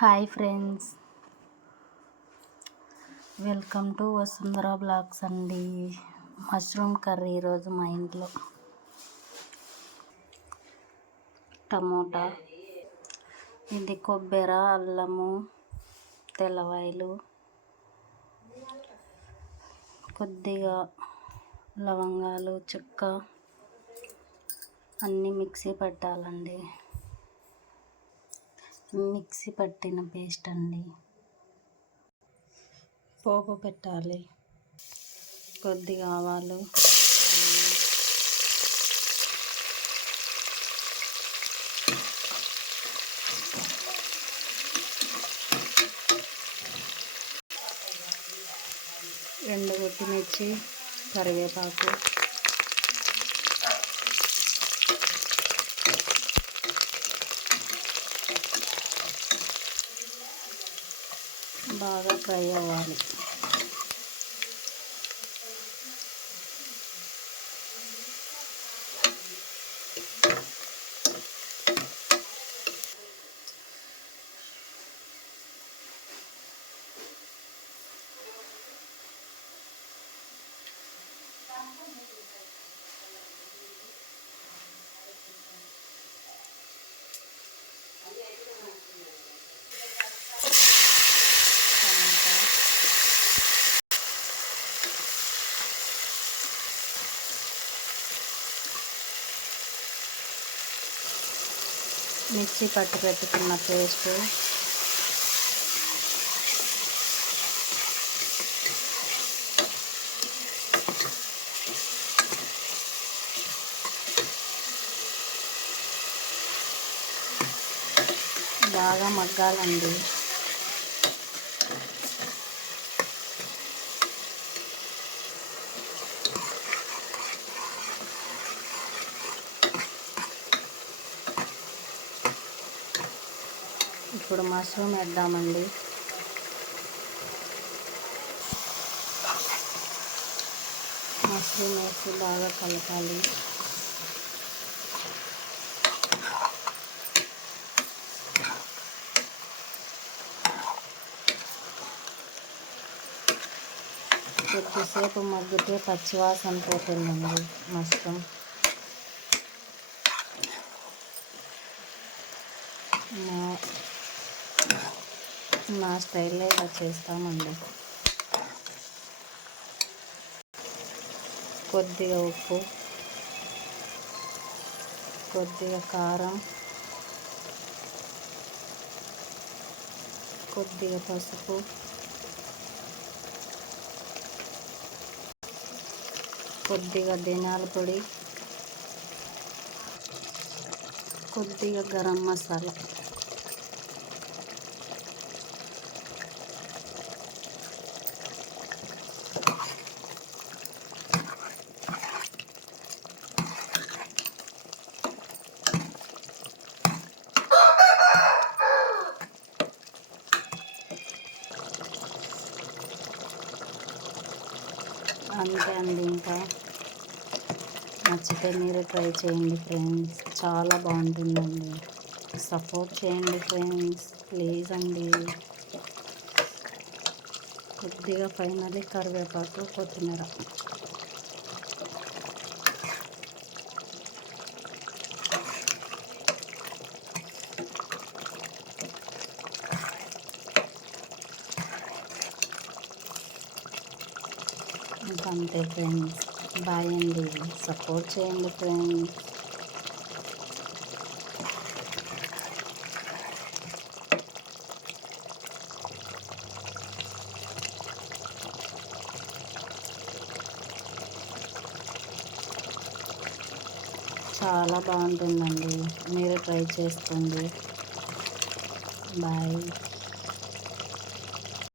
Hi friends. Welcome to Vasundhara blogs అండి. Mushroom curry ఈరోజు మా ఇంట్లో. టమోటా ఇది కొబ్బెర అల్లము తెల్లవాయలు కొద్దిగా లవంగాలు చుక్క అన్నీ మిక్సీ పెట్టాలండి. మిక్సీ పట్టిన పేస్ట్ అండి. పోపు పెట్టాలి. కొద్దిగా ఆవాలు. రెండు మిర్చి కరివేపాకు. బాగా ఫ్రై అవ్వాలి. మిర్చి పట్టు పెట్టుకున్న పేస్ట్. బాగా మగ్గాలండి. ఇప్పుడు మష్రూమ్ వేద్దామండి. మష్రూమ్ వేసి బాగా కలపాలి. కొద్దిసేపు మగ్గితే పచ్చివాసన పోతుందండి మష్రూమ్. నా స్టైల్లో ఇలా చేస్తామండి. కొద్దిగా ఉప్పు కొద్దిగా కారం కొద్దిగా పసుపు కొద్దిగా ధనియాల పొడి కొద్దిగా గరం మసాలా. అంతే అండి ఇంకా. నచ్చితే మీరు ట్రై చేయండి ఫ్రెండ్స్. చాలా బాగుంటుందండి. సపోర్ట్ చేయండి ఫ్రెండ్స్. ప్లీజ్ అండి. కొద్దిగా ఫైనలీ కరివేపాకు కొత్తిమీర. ఇంకా అంతే ఫ్రెండ్స్ బాయ్ అండి. సపోర్ట్ చేయండి ఫ్రెండ్స్ చాలా బాగుంటుందండి. మీరు ట్రై చేసుకోండి. బాయ్